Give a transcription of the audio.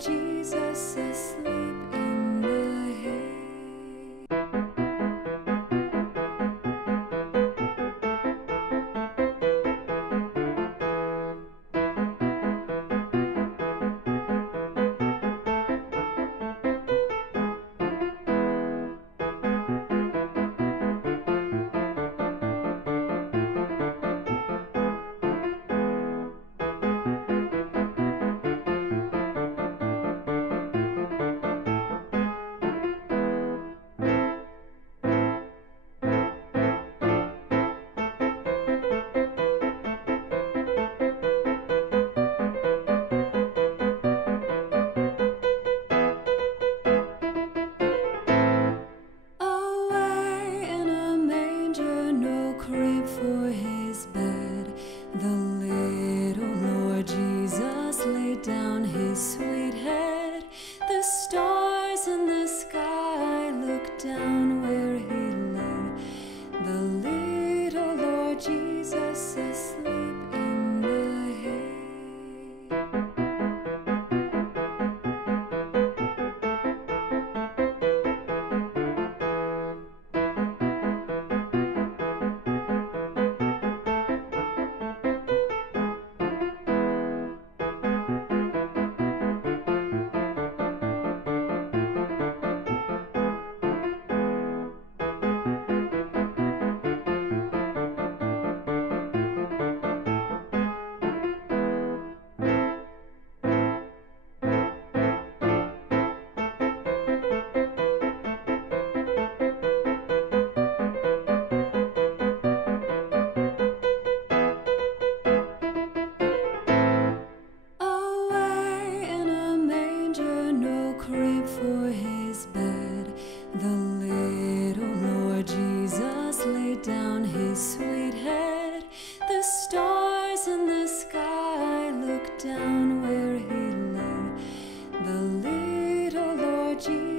Jesus asleep in the hay. Crib for his bed, the little Lord Jesus laid down his sweet head. The stars in the sky looked down where he lay, the little Lord Jesus asleep in the hay. Crib for his bed, the little Lord Jesus laid down his sweet head. The stars in the sky looked down where he lay, the little Lord Jesus